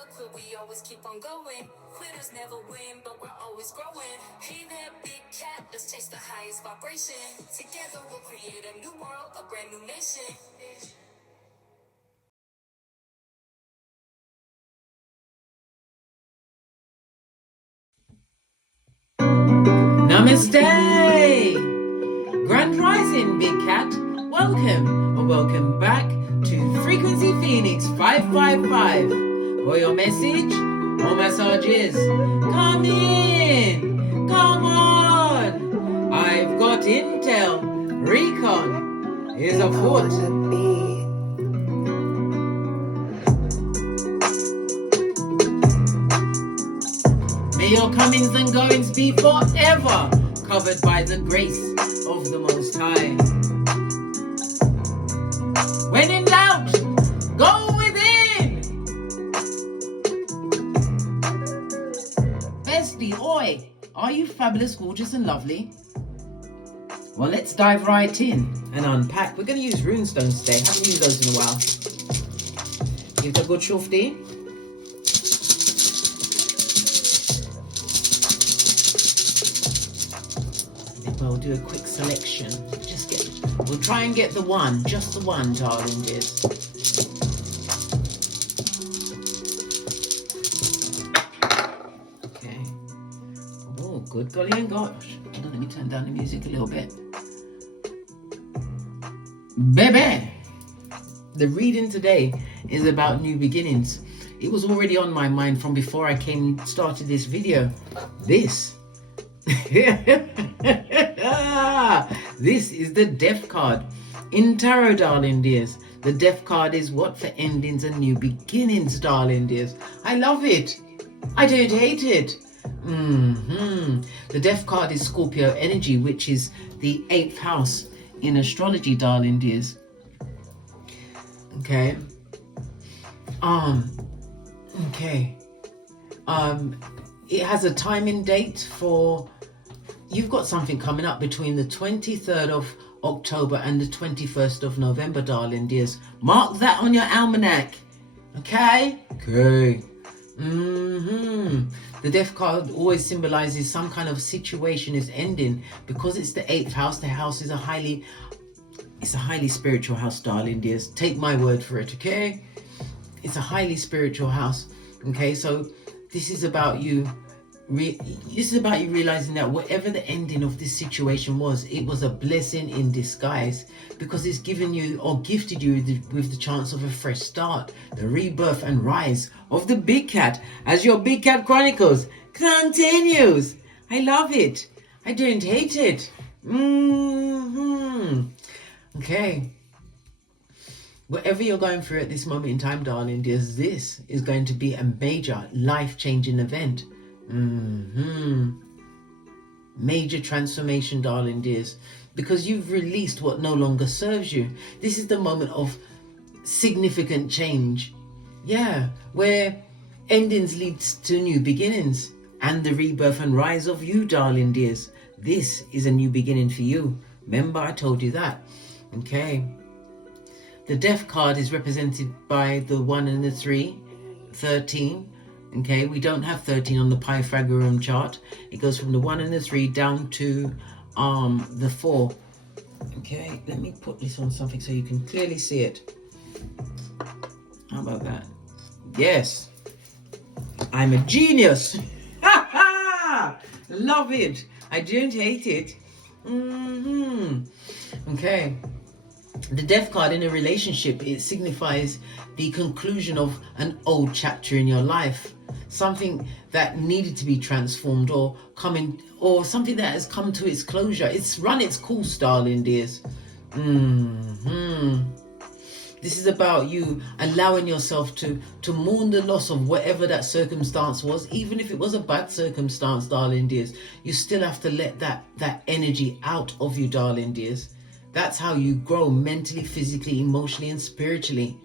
never quit, we always keep on going. Quitters never win, but we're always growing. Hey there, big cat, let's chase the highest vibration. Together we'll create a new world, a brand new nation. Namaste! Grand Rising, Big Cat. Welcome or welcome back to Frequency Phoenix 555. For your message or messages, come in, come on. I've got intel. Recon is afoot. May your comings and goings be forever covered by the grace of the Most High. When in doubt, go within. Bestie, oi, are you fabulous, gorgeous and lovely? Well, let's dive right in and unpack. We're going to use runestones today. Haven't used those in a while. Give it a good shufty. We'll do a quick selection. We'll try and get the one, just the one, darling dears. Okay. Oh, good golly and gosh. Hold on, let me turn down the music a little bit. Baby! The reading today is about new beginnings. It was already on my mind from before I started this video. This is the Death card in tarot, darling dears. The Death card is what for endings and new beginnings, darling dears. I love it. I don't hate it. The Death card is Scorpio energy, which is the 8th house in astrology, darling dears. Okay. It has a timing date for, you've got something coming up between the 23rd of October and the 21st of November, darling dears. Mark that on your almanac. Okay? Okay. The Death card always symbolizes some kind of situation is ending. Because it's the 8th house, the house is a highly spiritual house, darling dears. Take my word for it, okay? It's a highly spiritual house. Okay, so this is about you realizing that whatever the ending of this situation was, it was a blessing in disguise, because it's given you or gifted you with the chance of a fresh start, the rebirth and rise of the Big Cat, as your Big Cat Chronicles continues. I love it. I don't hate it. Okay. Whatever you're going through at this moment in time, darling dears, this is going to be a major life-changing event. Major transformation, darling dears, because you've released what no longer serves you. This is the moment of significant change. Yeah, where endings leads to new beginnings and the rebirth and rise of you, darling dears. This is a new beginning for you. Remember, I told you that. Okay. The Death card is represented by the 1 and the 3, 13. Okay, we don't have 13 on the Pythagorean chart. It goes from the 1 and the 3 down to the 4. Okay, let me put this on something so you can clearly see it. How about that? Yes, I'm a genius. Love it. I don't hate it. Okay. The Death card in a relationship, it signifies the conclusion of an old chapter in your life, something that needed to be transformed or something that has come to its closure. It's run its course, darling dears. This is about you allowing yourself to mourn the loss of whatever that circumstance was. Even if it was a bad circumstance, darling dears, you still have to let that energy out of you, darling dears. That's how you grow mentally, physically, emotionally, and spiritually.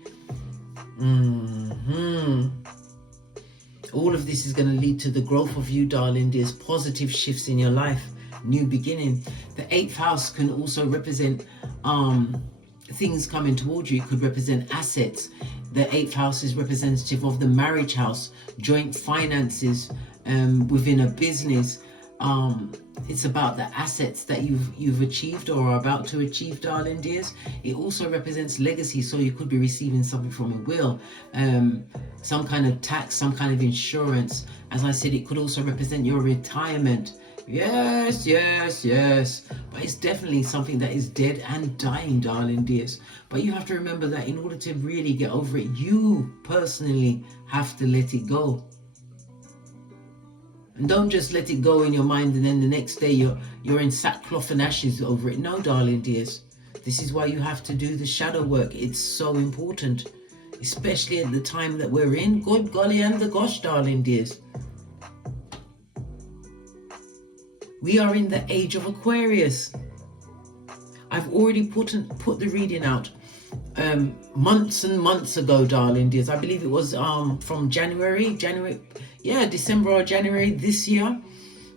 All of this is going to lead to the growth of you, darling dears, positive shifts in your life, new beginning. The 8th house can also represent things coming towards you. It could represent assets. The 8th house is representative of the marriage house, joint finances within a business. It's about the assets that you've achieved or are about to achieve, darling dears. It also represents legacy, so you could be receiving something from a will, some kind of tax, some kind of insurance. As I said, it could also represent your retirement. Yes, yes, yes. But it's definitely something that is dead and dying, darling dears. But you have to remember that in order to really get over it, you personally have to let it go. And don't just let it go in your mind and then the next day you're in sackcloth and ashes over it. No, darling dears. This is why you have to do the shadow work. It's so important, especially at the time that we're in. Good golly and the gosh, darling dears. We are in the age of Aquarius. I've already put the reading out months and months ago, darling dears. I believe it was from December or January this year.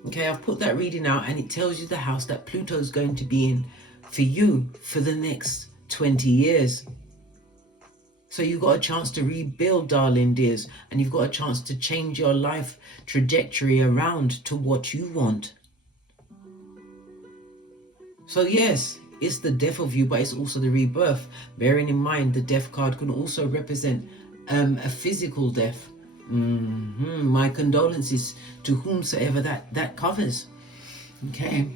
Okay, I've put that reading out, and it tells you the house that Pluto's going to be in for you for the next 20 years. So you've got a chance to rebuild, darling dears, and you've got a chance to change your life trajectory around to what you want. So yes, it's the death of you, but it's also the rebirth. Bearing in mind, the death card can also represent a physical death. My condolences to whomsoever that covers. Okay.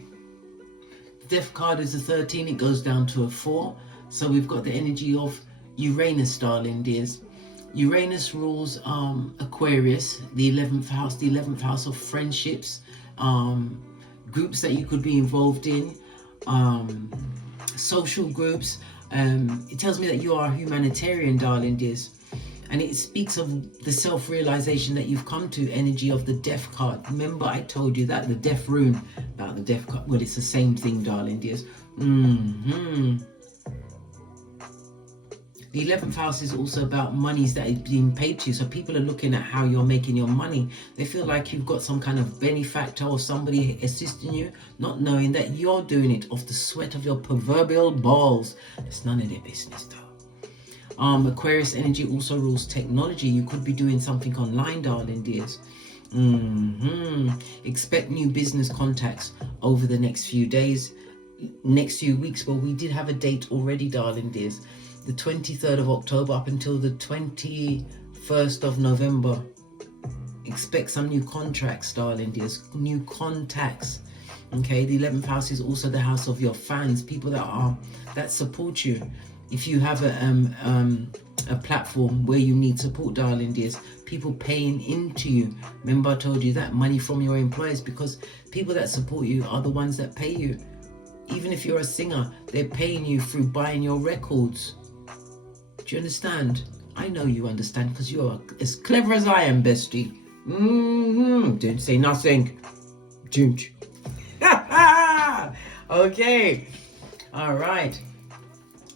The death card is a 13. It goes down to a 4. So we've got the energy of Uranus, darling dears. Uranus rules Aquarius, the 11th house. The 11th house of friendships, groups that you could be involved in. Social groups. It tells me that you are a humanitarian, darling dears, and it speaks of the self-realization that you've come to. Energy of the death card. Remember I told you that the death rune about the death card. Well, it's the same thing, darling dears. The 11th house is also about monies that is being paid to you. So people are looking at how you're making your money. They feel like you've got some kind of benefactor or somebody assisting you, not knowing that you're doing it off the sweat of your proverbial balls. It's none of their business, though. Aquarius energy also rules technology. You could be doing something online, darling dears. Expect new business contacts over the next few days, next few weeks. Well, we did have a date already, darling dears. The 23rd of October up until the 21st of November. Expect some new contracts, darling dears. New contacts. Okay, the 11th house is also the house of your fans, people that support you. If you have a platform where you need support, darling dears, people paying into you. Remember I told you that money from your employers, because people that support you are the ones that pay you. Even if you're a singer, they're paying you through buying your records. Do you understand? I know you understand, because you're as clever as I am, bestie. Didn't say nothing. Didn't you? Okay. All right.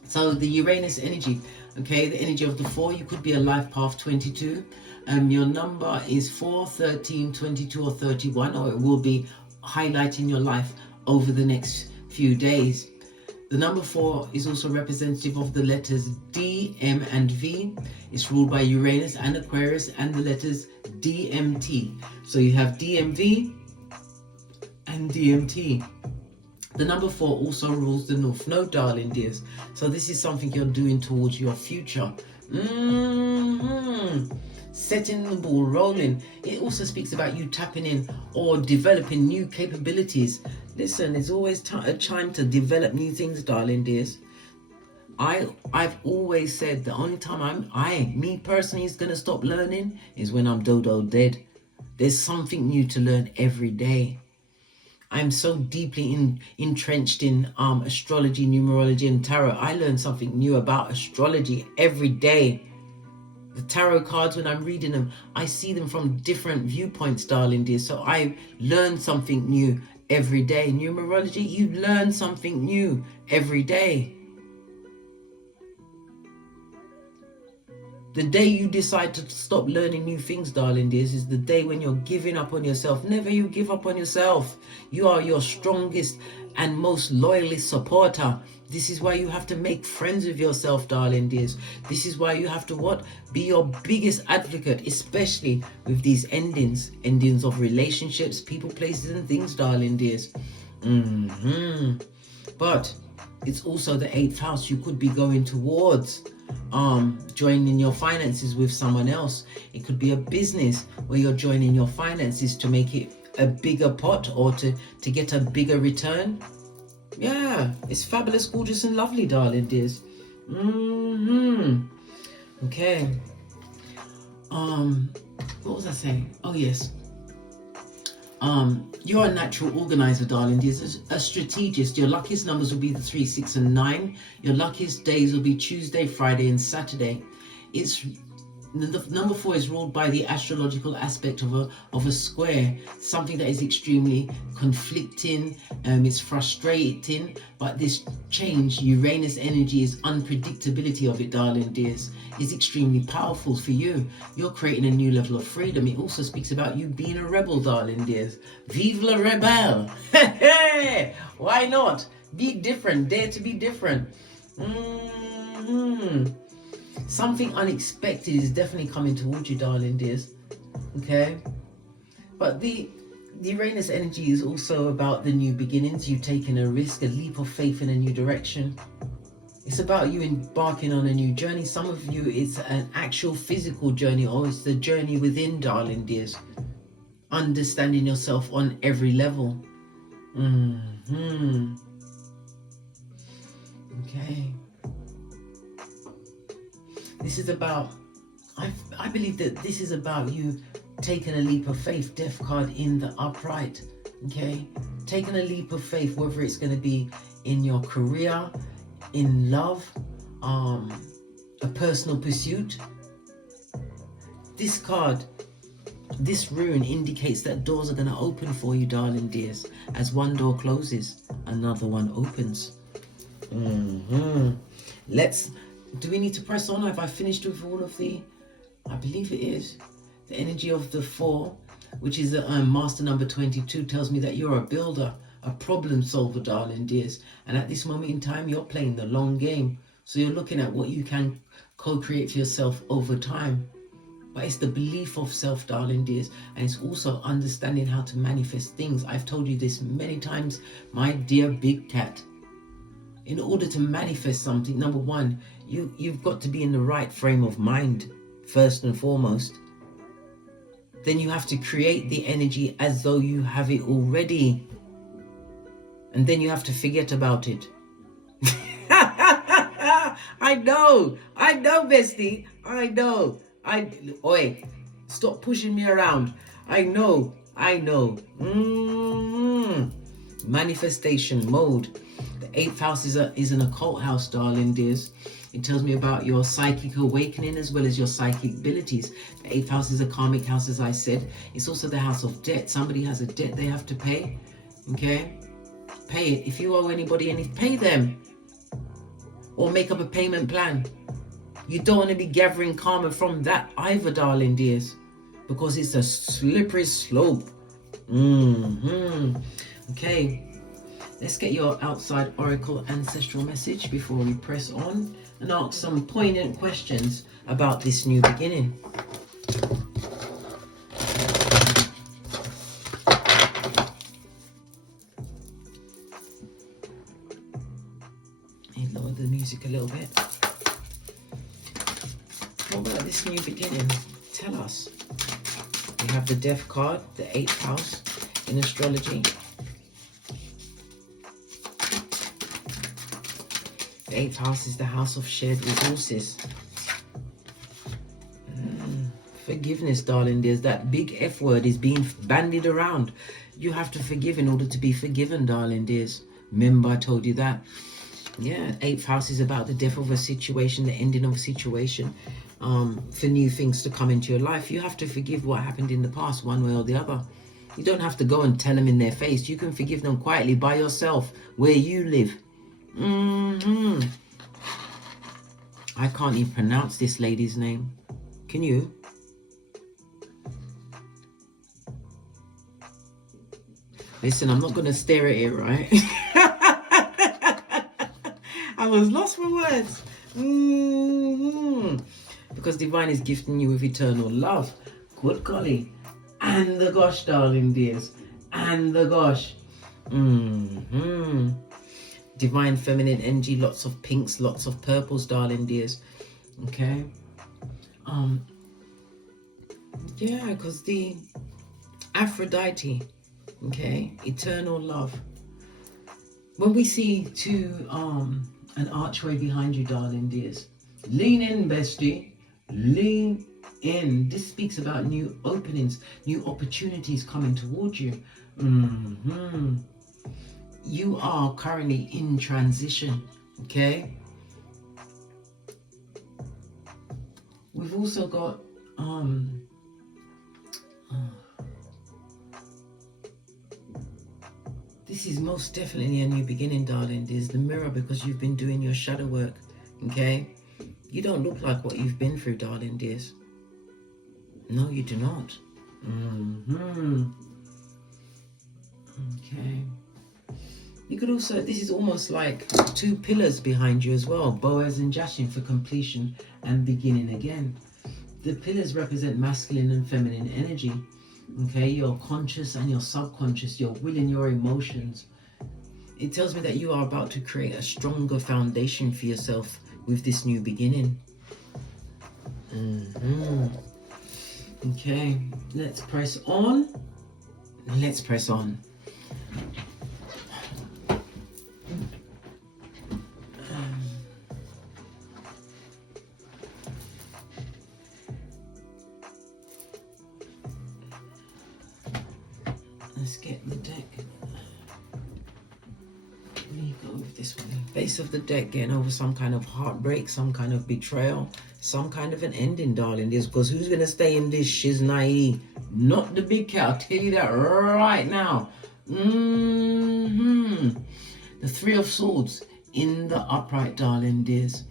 So the Uranus energy. Okay, the energy of the 4. You could be a life path 22. Your number is 4, 13, 22, or 31, or it will be highlighting your life over the next few days. The number 4 is also representative of the letters D, M, and V. It's ruled by Uranus and Aquarius, and the letters DMT. So you have DMV and DMT. The number 4 also rules the North Node, darling dears. So this is something you're doing towards your future. Setting the ball rolling. It also speaks about you tapping in or developing new capabilities. Listen, it's always a time to develop new things, darling dears. I've always said the only time me personally is going to stop learning is when I'm dodo dead. There's something new to learn every day. I'm so deeply entrenched in astrology, numerology, and tarot. I learn something new about astrology every day. The tarot cards, when I'm reading them, I see them from different viewpoints, darling dear. So I learn something new every day. Numerology, you learn something new every day. The day you decide to stop learning new things, darling dears, is the day when you're giving up on yourself. Never you give up on yourself. You are your strongest and most loyally supporter. This is why you have to make friends with yourself, darling dears. This is why you have to what? Be your biggest advocate, especially with these endings of relationships, people, places, and things, darling dears. But it's also the 8th house. You could be going towards joining your finances with someone else. It could be a business where you're joining your finances to make it a bigger pot, or to get a bigger return. Yeah, it's fabulous, gorgeous, and lovely, darling dears. Okay. What was I saying? Oh yes. You're a natural organizer, darling dears, a strategist. Your luckiest numbers will be the 3, 6, and 9. Your luckiest days will be Tuesday, Friday, and Saturday. It's the number 4 is ruled by the astrological aspect of a square, something that is extremely conflicting. It's frustrating, but this change, Uranus energy, is unpredictability of it, darling dears, is extremely powerful for you. You're creating a new level of freedom. It also speaks about you being a rebel, darling dears. Vive la rebelle! Why not? Be different. Dare to be different. Something unexpected is definitely coming towards you, darling dears. Okay? But the Uranus energy is also about the new beginnings, you taking a risk, a leap of faith in a new direction. It's about you embarking on a new journey. Some of you, it's an actual physical journey, or it's the journey within, darling dears. Understanding yourself on every level. Okay. This is about, I believe that this is about you taking a leap of faith. Death card in the upright. Okay. Taking a leap of faith, whether it's going to be in your career, in love, a personal pursuit. This card, this rune indicates that doors are going to open for you, darling dears. As one door closes, another one opens. Do we need to press on? Have I finished with all of the, I believe it is. The energy of the 4, which is master number 22, tells me that you're a builder, a problem solver, darling dears. And at this moment in time, you're playing the long game. So you're looking at what you can co-create for yourself over time. But it's the belief of self, darling dears. And it's also understanding how to manifest things. I've told you this many times, my dear big cat. In order to manifest something, number 1, you've got to be in the right frame of mind, first and foremost. Then you have to create the energy as though you have it already. And then you have to forget about it. I know, bestie. I know. Oi, stop pushing me around. I know. Manifestation mode. The 8th house is an occult house, darling dears. It tells me about your psychic awakening as well as your psychic abilities. The 8th house is a karmic house, as I said. It's also the house of debt. Somebody has a debt they have to pay. Okay? Pay it. If you owe anybody anything, pay them. Or make up a payment plan. You don't want to be gathering karma from that either, darling dears. Because it's a slippery slope. Okay. Let's get your outside oracle ancestral message before we press on and ask some poignant questions about this new beginning. Hey, lower the music a little bit. What about this new beginning? Tell us. We have the Death card, the 8th house in astrology. The 8th house is the house of shared resources. Forgiveness, darling. There's that big F word is being bandied around. You have to forgive in order to be forgiven, darling dears. Remember I told you that. Yeah, 8th house is about the death of a situation, the ending of a situation, for new things to come into your life. You have to forgive what happened in the past, one way or the other. You don't have to go and tell them in their face. You can forgive them quietly by yourself, where you live. I can't even pronounce this lady's name. Can you? Listen, I'm not going to stare at it, right? I was lost for words. Because divine is gifting you with eternal love. Good golly. And the gosh, darling dears. And the gosh. Divine feminine energy, lots of pinks, lots of purples, darling dears. Okay. Yeah, because the Aphrodite, okay, eternal love. When we see an archway behind you, darling dears, lean in, bestie, lean in. This speaks about new openings, new opportunities coming towards you. You are currently in transition, okay? We've also got this is most definitely a new beginning, darling. There's the mirror, because you've been doing your shadow work, okay? You don't look like what you've been through, darling dears. No, you do not. Okay. You could also, this is almost like two pillars behind you as well, Boaz and Jashin, for completion and beginning again. The pillars represent masculine and feminine energy. Okay, your conscious and your subconscious, your will and your emotions. It tells me that you are about to create a stronger foundation for yourself with this new beginning. Okay, let's press on. Let's press on. Let's get the deck. Where do you go with this one? Base of the deck, getting over some kind of heartbreak, some kind of betrayal, some kind of an ending, darling. This, because who's going to stay in this shiznai? Not the big cat. I'll tell you that right now. The Three of Swords in the upright, darling dears.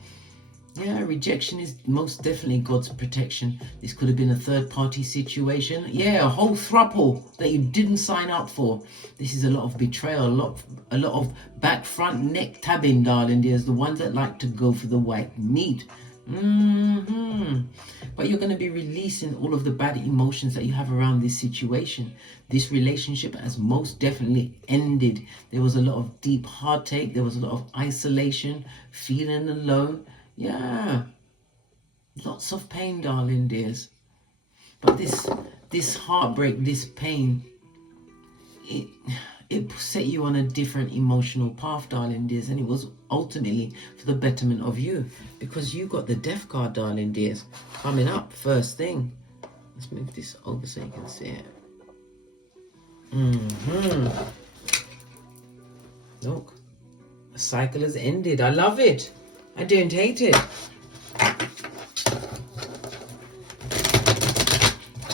Yeah, rejection is most definitely God's protection. This could have been a third-party situation. Yeah, a whole throuple that you didn't sign up for. This is a lot of betrayal, a lot of back, front, neck tabbing, darling dears. The ones that like to go for the white meat. But you're going to be releasing all of the bad emotions that you have around this situation. This relationship has most definitely ended. There was a lot of deep heartache. There was a lot of isolation, feeling alone. Yeah, lots of pain, darling dears. But this heartbreak, this pain, it set you on a different emotional path, darling dears, and it was ultimately for the betterment of you, because you got the death card, darling dears, coming up first thing. Let's move this over so you can see it. Look, the cycle has ended. I love it. I don't hate it.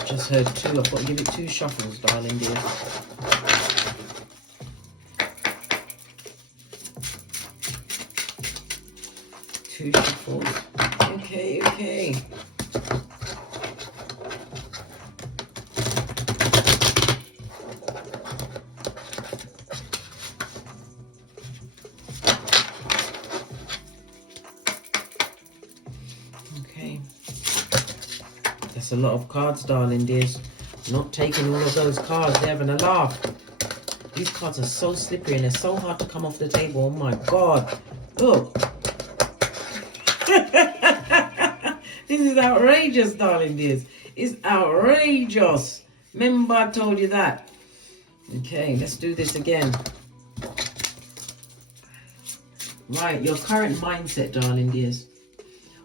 Just heard two. I've got to give it two shuffles, darling dear. Two shuffles. Okay. A lot of cards, darling dears. Not taking all of those cards. They're having a laugh. These cards are so slippery and they're so hard to come off the table. Oh my God. Look. This is outrageous, darling dears. It's outrageous. Remember I told you that. Okay, let's do this again. Right, your current mindset, darling dears.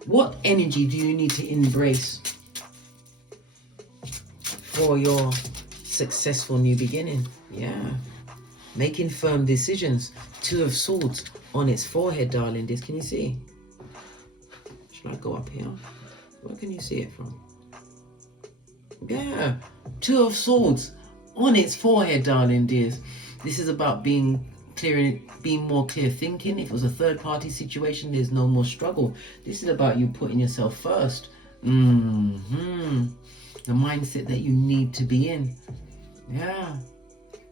What energy do you need to embrace for your successful new beginning? Yeah, making firm decisions. Two of Swords on its forehead, darling dears. Can you see? Should I go up here? Where can you see it from? Yeah, Two of Swords on its forehead, darling dears. This is about being more clear thinking. If it was a third party situation, there's no more struggle. This is about you putting yourself first. The mindset that you need to be in. Yeah.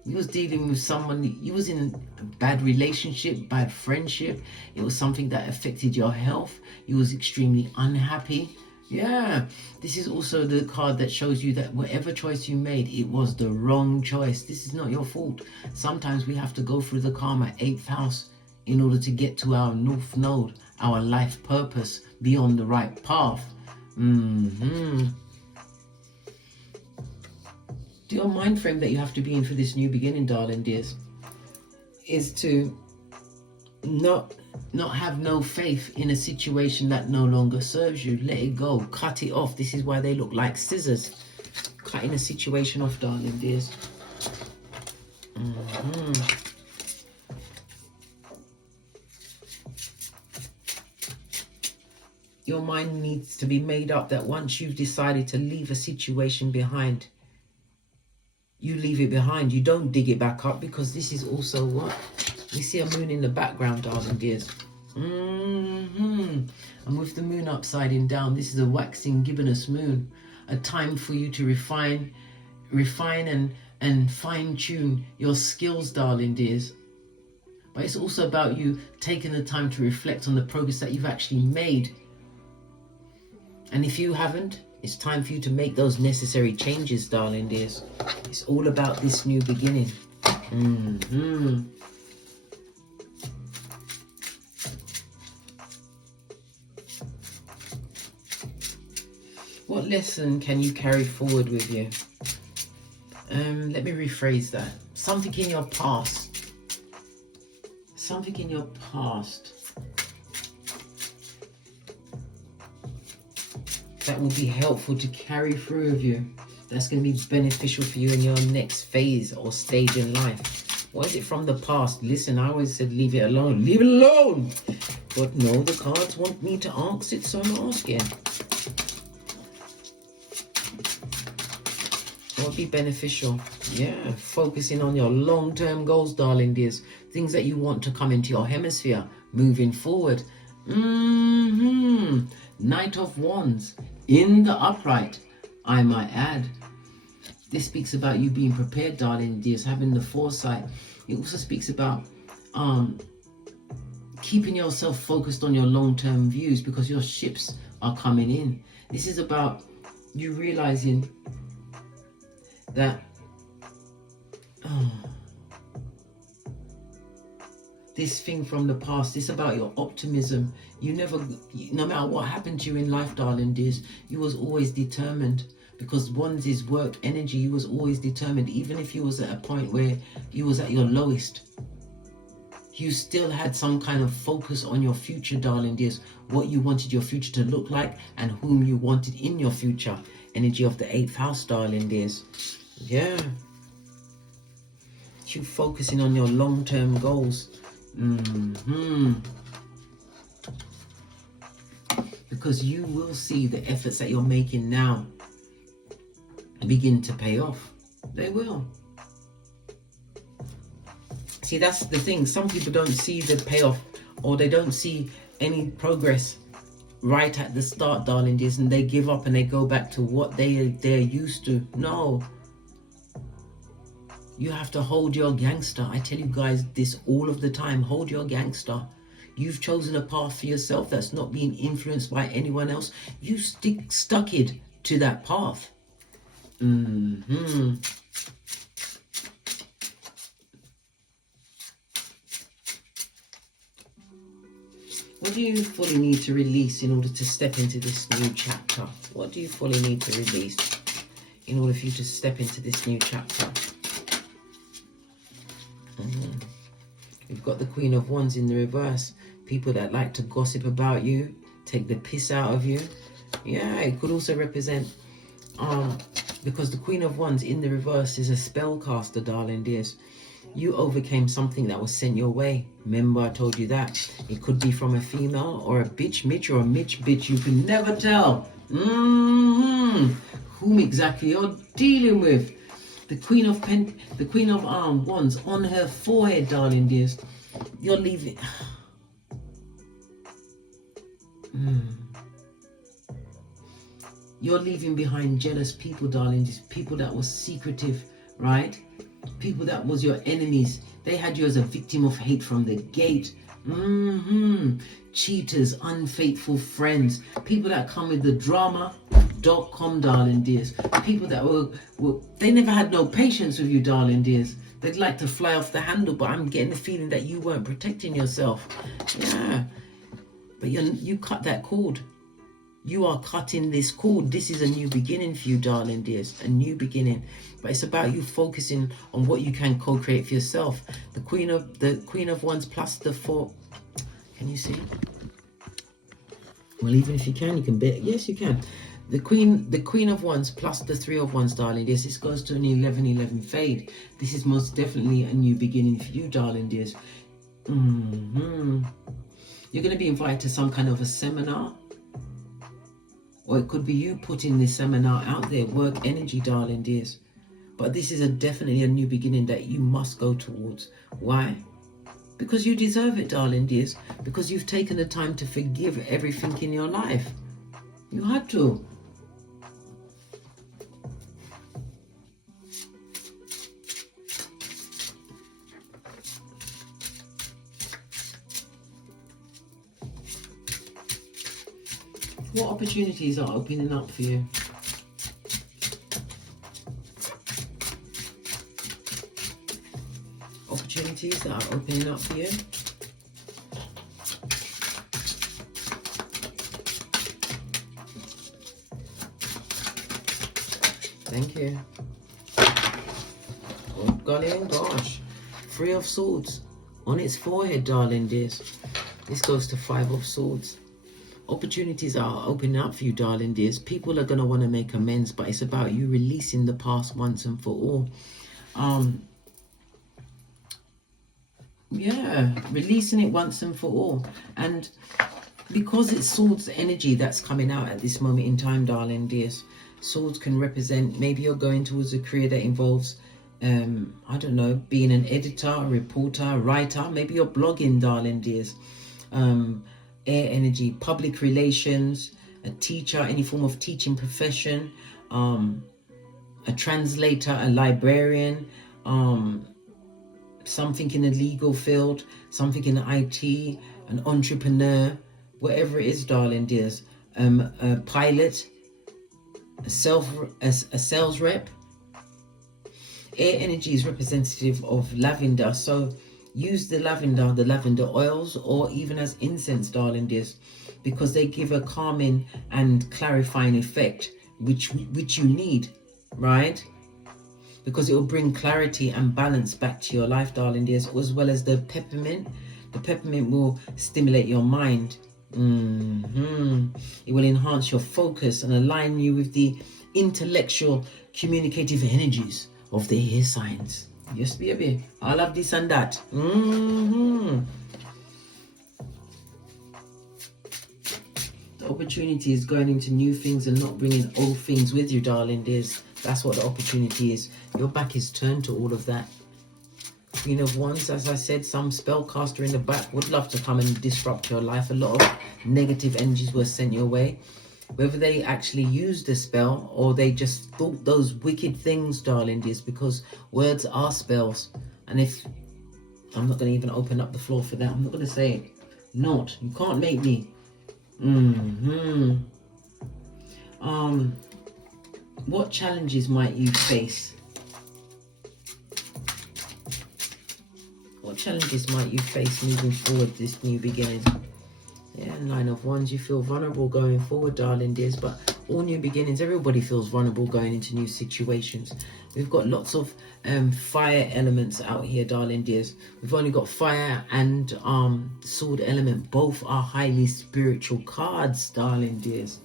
You was dealing with someone, you was in a bad relationship, bad friendship. It was something that affected your health. You was extremely unhappy. Yeah, this is also the card that shows you that whatever choice you made, it was the wrong choice. This is not your fault. Sometimes we have to go through the karma, 8th house, in order to get to our north node, our life purpose, be on the right path. Your mind frame that you have to be in for this new beginning, darling dears, is to not have no faith in a situation that no longer serves you. Let it go. Cut it off. This is why they look like scissors. Cutting a situation off, darling dears. Your mind needs to be made up that once you've decided to leave a situation behind, you leave it behind. You don't dig it back up, because this is also what? We see a moon in the background, darling dears. And with the moon upside down, this is a waxing gibbonous moon. A time for you to refine and fine-tune your skills, darling dears. But it's also about you taking the time to reflect on the progress that you've actually made. And if you haven't, it's time for you to make those necessary changes, darling dears. It's all about this new beginning. What lesson can you carry forward with you? Let me rephrase that. Something in your past. Something in your past that will be helpful to carry through with you. That's going to be beneficial for you in your next phase or stage in life. What is it from the past? Listen, I always said leave it alone. Leave it alone! But no, the cards want me to ask it, so I'm asking. What would be beneficial? Yeah, focusing on your long-term goals, darling dears. Things that you want to come into your hemisphere moving forward. Knight of Wands in the upright, I might add. This speaks about you being prepared, darling dears, having the foresight. It also speaks about keeping yourself focused on your long-term views, because your ships are coming in. This is about you realizing that this thing from the past, it's about your optimism. You never, no matter what happened to you in life, darling dears, you was always determined, because Wands is work energy. You was always determined. Even if you was at a point where you was at your lowest, you still had some kind of focus on your future, darling dears, what you wanted your future to look like and whom you wanted in your future. Energy of the 8th house, darling dears. Yeah. You focusing on your long-term goals. Because you will see the efforts that you're making now begin to pay off. They will. See, that's the thing. Some people don't see the payoff, or they don't see any progress right at the start, darling dears, and they give up and they go back to what they're used to. No. You have to hold your gangster. I tell you guys this all of the time. Hold your gangster. You've chosen a path for yourself that's not being influenced by anyone else. You stuck it to that path. What do you fully need to release in order to step into this new chapter? What do you fully need to release in order for you to step into this new chapter? We've got the Queen of Wands in the reverse. People that like to gossip about you, take the piss out of you. Yeah, it could also represent, because the Queen of Wands in the reverse is a spellcaster, darling dears. You overcame something that was sent your way. Remember, I told you that. It could be from a female or a bitch Mitch or a Mitch bitch. You can never tell whom exactly you're dealing with. The Queen of Wands on her forehead, darling dears. You're leaving. You're leaving behind jealous people, darling dears. People that were secretive, right? people that was your enemies, they had you as a victim of hate from the gate. Cheaters, unfaithful friends, people that come with the drama.com, darling dears. People that were they never had no patience with you, darling dears. They'd like to fly off the handle, but I'm getting the feeling that you weren't protecting yourself. Yeah, but you cut that cord. You are cutting this cord. This is a new beginning for you, darling dears. A new beginning. But it's about you focusing on what you can co-create for yourself. The Queen of Wands plus the 4. Can you see? Well, even if you can bet. Yes, you can. The Queen of Wands plus the 3 of Wands, darling dears. This goes to an 11-11 fade. This is most definitely a new beginning for you, darling dears. You're going to be invited to some kind of a seminar. Or it could be you putting this seminar out there, work energy, darling dears. But this is definitely a new beginning that you must go towards. Why? Because you deserve it, darling dears. Because you've taken the time to forgive everything in your life. You had to. What opportunities are opening up for you? Opportunities that are opening up for you. Thank you. Oh, golly and gosh. 3 of Swords on its forehead, darling dears. This goes to 5 of Swords. Opportunities are opening up for you, darling dears. People are going to want to make amends, but it's about you releasing the past once and for all. Yeah, releasing it once and for all. And because it's Swords energy that's coming out at this moment in time, darling dears, Swords can represent, maybe you're going towards a career that involves, I don't know, being an editor, a reporter, a writer. Maybe you're blogging, darling dears. Air energy, public relations, a teacher, any form of teaching profession, a translator, a librarian, something in the legal field, something in IT, an entrepreneur, whatever it is, darling dears. A pilot, a sales rep. Air energy is representative of lavender, so use the lavender oils, or even as incense, darling dears, because they give a calming and clarifying effect, which you need, right? Because it will bring clarity and balance back to your life, darling dears, as well as the peppermint. The peppermint will stimulate your mind. It will enhance your focus and align you with the intellectual, communicative energies of the air signs. Yes, baby. I love this and that. The opportunity is going into new things and not bringing old things with you, darling dears. That's what the opportunity is. Your back is turned to all of that. Queen of Wands, as I said, some spellcaster in the back would love to come and disrupt your life. A lot of negative energies were sent your way. Whether they actually used the spell or they just thought those wicked things, darling dears, because words are spells. And if I'm not going to even open up the floor for that, I'm not going to say it. Not. You can't make me. What challenges might you face? What challenges might you face moving forward this new beginning? Yeah, 9 of Wands, you feel vulnerable going forward, darling dears, but all new beginnings, everybody feels vulnerable going into new situations. We've got lots of fire elements out here, darling dears. We've only got fire and sword element. Both are highly spiritual cards, darling dears.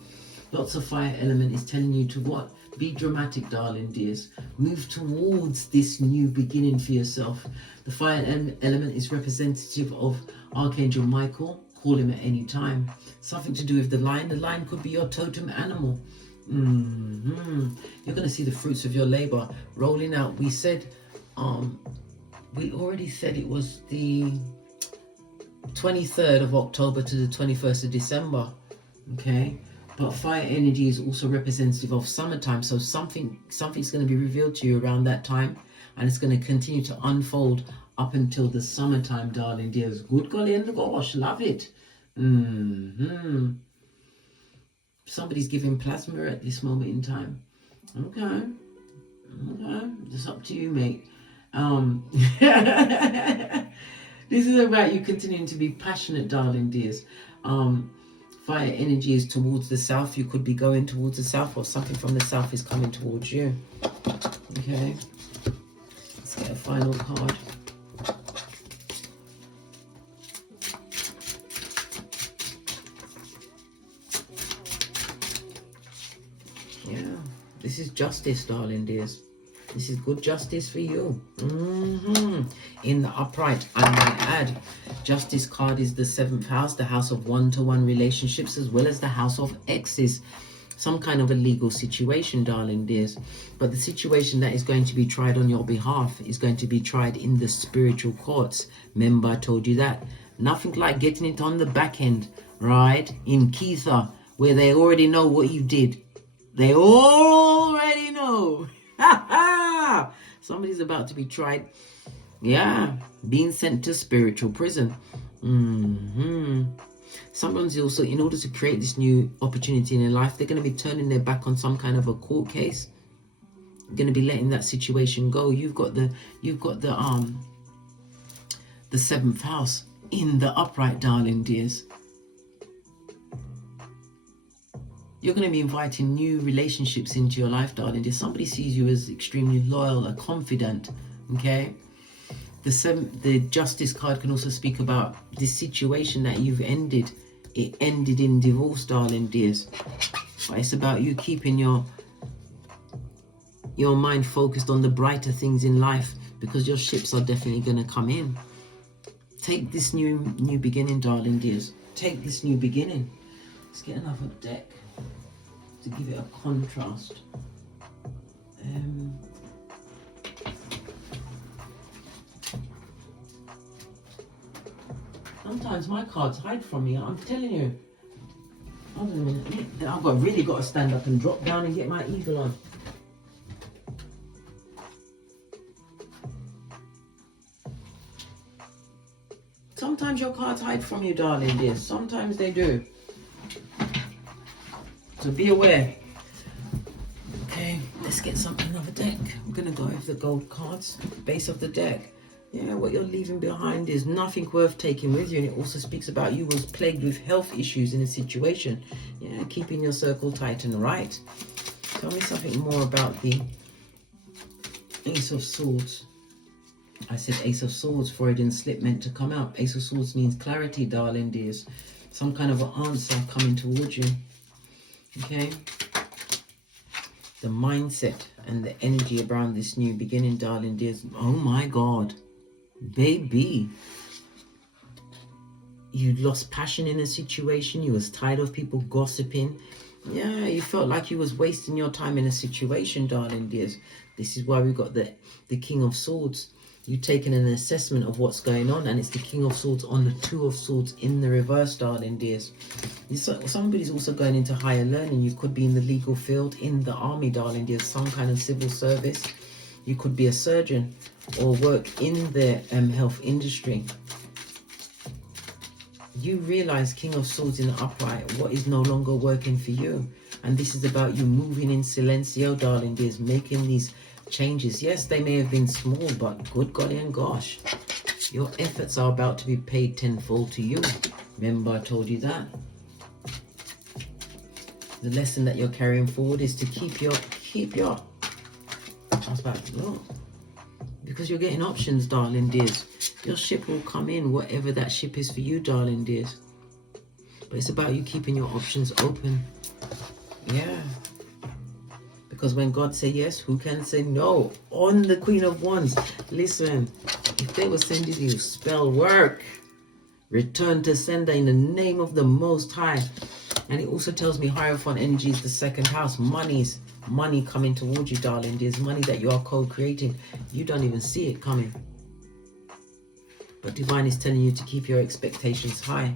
Lots of fire element is telling you to what? Be dramatic, darling dears. Move towards this new beginning for yourself. The fire element is representative of Archangel Michael. Call him at any time. Something to do with the lion. The lion could be your totem animal. You're going to see the fruits of your labor rolling out. We said, we already said it was the 23rd of October to the 21st of December. Okay. But fire energy is also representative of summertime. So something's going to be revealed to you around that time. and it's going to continue to unfold up until the summertime, darling dears. Good golly and gosh, love it. Somebody's giving plasma at this moment in time. Okay, it's up to you, mate. This is about you continuing to be passionate, darling dears. Fire energy is towards the south. You could be going towards the south, or something from the south is coming towards you. Okay, let's get a final card. Yeah, this is justice, darling dears. This is good justice for you. In the upright, I might add, justice card is the 7th house, the house of one-to-one relationships, as well as the house of exes. Some kind of a legal situation, darling dears. But the situation that is going to be tried on your behalf is going to be tried in the spiritual courts. Remember, I told you that. Nothing like getting it on the back end, right? In Keitha, where they already know what you did. They already know. Somebody's about to be tried. Yeah, being sent to spiritual prison. Someone's also, in order to create this new opportunity in their life, they're going to be turning their back on some kind of a court case. Going to be letting that situation go. You've got the 7th house in the upright, darling dears. You're going to be inviting new relationships into your life, darling. If somebody sees you as extremely loyal and confident, okay? The justice card can also speak about this situation that you've ended. It ended in divorce, darling dears. But it's about you keeping your mind focused on the brighter things in life, because your ships are definitely going to come in. Take this new beginning, darling dears. Take this new beginning. Let's get another deck to give it a contrast. Sometimes my cards hide from me, I'm telling you. Hold on a minute. I've really got to stand up and drop down and get my eagle on. Sometimes your cards hide from you, darling dear. Sometimes they do. So be aware. Okay, let's get another deck. I'm going to go over the gold cards, base of the deck. Yeah, what you're leaving behind is nothing worth taking with you. And it also speaks about you was plagued with health issues in a situation. Yeah, keeping your circle tight and right. Tell me something more about the Ace of Swords. I said Ace of Swords, Freudian slip meant to come out. Ace of Swords means clarity, darling dears. Some kind of an answer coming towards you. Okay, the mindset and the energy around this new beginning, darling dears. Oh my God, baby, you lost passion in a situation. You was tired of people gossiping. Yeah, you felt like you was wasting your time in a situation, darling dears. This is why we got the King of Swords. You've taken an assessment of what's going on, and it's the King of Swords on the Two of Swords in the reverse, darling dears. Somebody's also going into higher learning. You could be in the legal field, in the army, darling dears, some kind of civil service. You could be a surgeon or work in the health industry. You realize, King of Swords in the upright, what is no longer working for you. And this is about you moving in silencio, darling dears, making these changes. Yes, they may have been small, but good golly and gosh, your efforts are about to be paid tenfold to you. Remember, I told you that. The lesson that you're carrying forward is to keep your I was about to look, because you're getting options, darling dears. Your ship will come in, whatever that ship is for you, darling dears. But it's about you keeping your options open. Yeah. Because when God say yes, who can say no? On the Queen of Wands. Listen, if they were sending you spell work, return to sender in the name of the Most High. And it also tells me Hierophant energy is the 2nd house. Money coming towards you, darling. There's money that you are co-creating. You don't even see it coming. But Divine is telling you to keep your expectations high.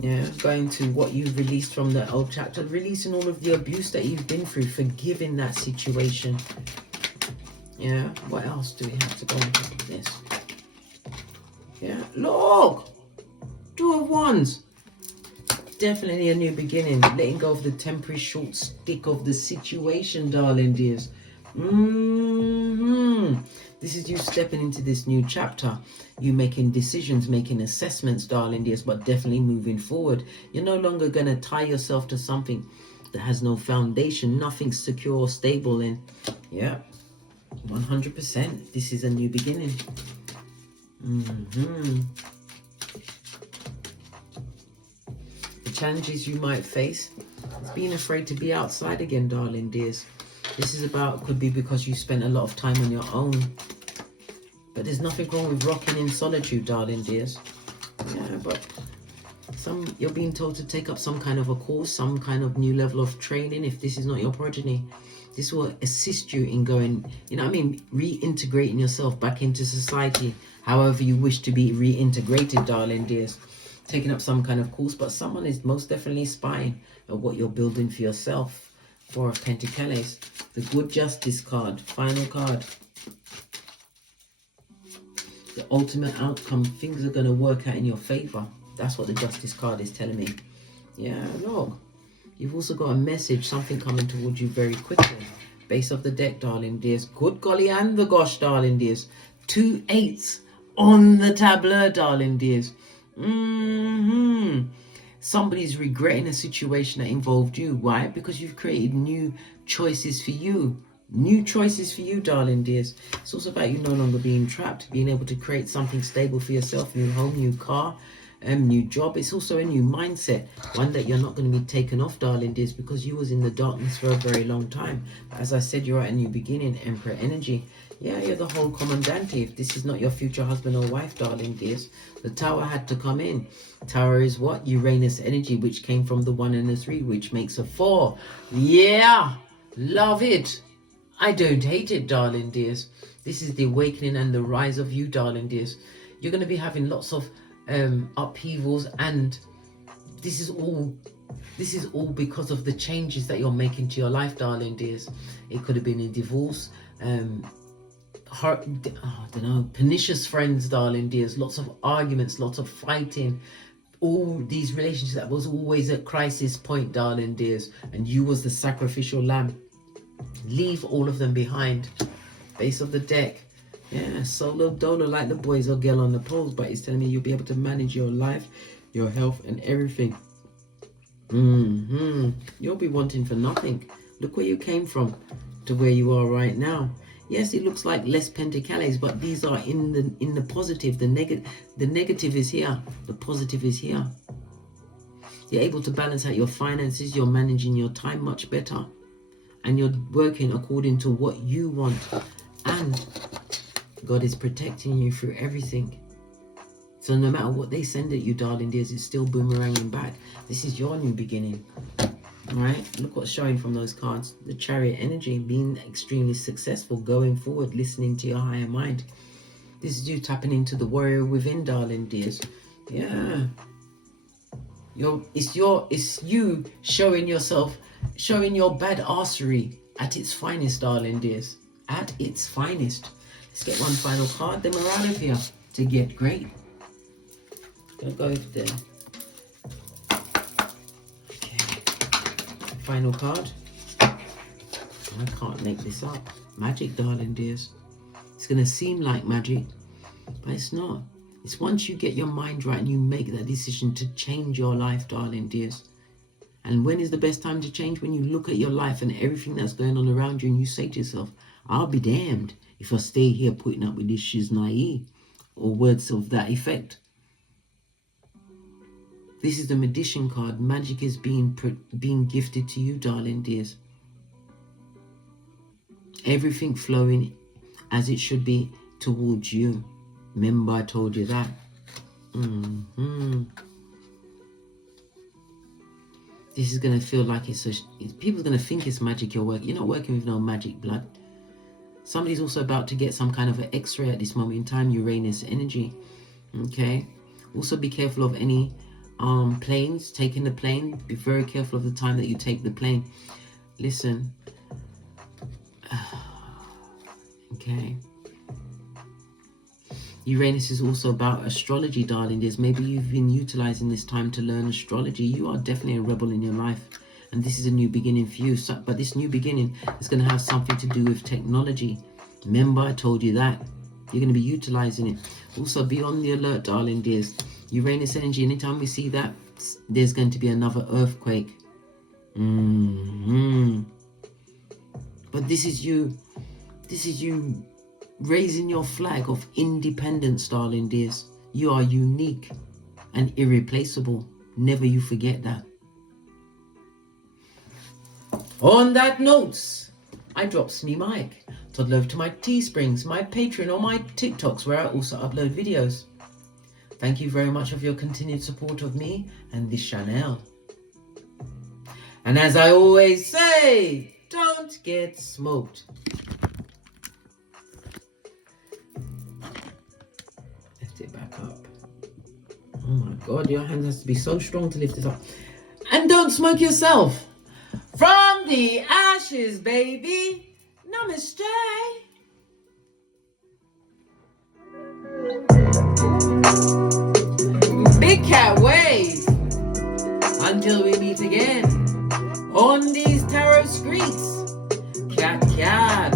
Yeah, going to what you've released from the old chapter, releasing all of the abuse that you've been through, forgiving that situation. Yeah, what else do we have to go on top of this? Yeah, look! 2 of Wands. Definitely a new beginning. Letting go of the temporary short stick of the situation, darling dears. This is you stepping into this new chapter. You making decisions, making assessments, darling dears, but definitely moving forward. You're no longer going to tie yourself to something that has no foundation, nothing secure or stable in. Yeah, 100%. This is a new beginning. The challenges you might face is being afraid to be outside again, darling dears. This is about, could be because you spent a lot of time on your own. But there's nothing wrong with rocking in solitude, darling dears. Yeah, but you're being told to take up some kind of a course, some kind of new level of training if this is not your progeny. This will assist you in going, you know what I mean, reintegrating yourself back into society, however you wish to be reintegrated, darling dears. Taking up some kind of course, but someone is most definitely spying at what you're building for yourself. 4 of Pentacles, the Good Justice card, final card. The ultimate outcome, things are going to work out in your favor. That's what the Justice card is telling me. Yeah, look. You've also got a message, something coming towards you very quickly. Base of the deck, darling dears. Good golly and the gosh, darling dears. 2 8s on the tableau, darling dears. Somebody's regretting a situation that involved you. Why? Because you've created new choices for you. New choices for you, darling dears. It's also about you no longer being trapped, being able to create something stable for yourself. New home, new car, new job. It's also a new mindset, one that you're not going to be taken off, darling dears, because you was in the darkness for a very long time. As I said, you're at a new beginning. Emperor energy. Yeah, you're the whole commandante. If this is not your future husband or wife, darling dears, the Tower had to come in. Tower is what? Uranus energy, which came from the 1 and the 3, which makes a 4. Yeah, love it. I don't hate it, darling dears. This is the awakening and the rise of you, darling dears. You're going to be having lots of upheavals, and this is all because of the changes that you're making to your life, darling dears. It could have been a divorce, pernicious friends, darling dears, lots of arguments, lots of fighting, all these relationships that was always at crisis point, darling dears, and you was the sacrificial lamb. Leave all of them behind. Base of the deck. Yeah, solo dolo like the boys or girl on the poles, but it's telling me you'll be able to manage your life, your health, and everything. You'll be wanting for nothing. Look where you came from to where you are right now. Yes, it looks like less pentacles, but these are in the positive. The negative is here. The positive is here. You're able to balance out your finances. You're managing your time much better, and you're working according to what you want. And God is protecting you through everything. So no matter what they send at you, darling dears, it's still boomeranging back. This is your new beginning. Alright, look what's showing from those cards. The Chariot energy, being extremely successful, going forward, listening to your higher mind. This is you tapping into the warrior within, darling dears. Yeah. It's you showing yourself, showing your badassery at its finest, darling dears. At its finest. Let's get one final card. The morale here to get great. Gonna go over there. Final card. I can't make this up. Magic, darling dears. It's going to seem like magic, but it's not. It's once you get your mind right and you make that decision to change your life, darling dears. And when is the best time to change? When you look at your life and everything that's going on around you and you say to yourself, I'll be damned if I stay here putting up with this shiznai, or words of that effect. This is the Magician card. Magic is being gifted to you, darling dears. Everything flowing as it should be towards you. Remember I told you that. This is going to feel like people are going to think it's magic you're working. You're not working with no magic blood. Somebody's also about to get some kind of an x-ray at this moment in time. Uranus energy. Okay. Also be careful of any planes, taking the plane. Be very careful of the time that you take the plane. Listen. Okay. Uranus is also about astrology, darling. Maybe you've been utilizing this time to learn astrology. You are definitely a rebel in your life. And this is a new beginning for you. So, but this new beginning is going to have something to do with technology. Remember, I told you that. You're going to be utilizing it. Also, be on the alert, darling dears. Uranus energy, anytime we see that, there's going to be another earthquake. But this is you raising your flag of independence, darling dears. You are unique and irreplaceable. Never you forget that. On that note, I drop me mic. Toddle over to my Teesprings, my Patreon, or my TikToks, where I also upload videos. Thank you very much for your continued support of me and this channel. And as I always say, don't get smoked. Lift it back up. Oh my God, your hand has to be so strong to lift it up. And don't smoke yourself. From the ashes, baby. Namaste. Big cat waves. Until we meet again on these tarot streets. Cat, cat.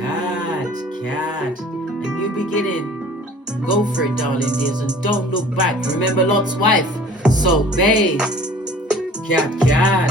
Cat, cat. A new beginning. Go for it, darling dears, and don't look back. Remember Lot's wife. So, babe. Cat, cat.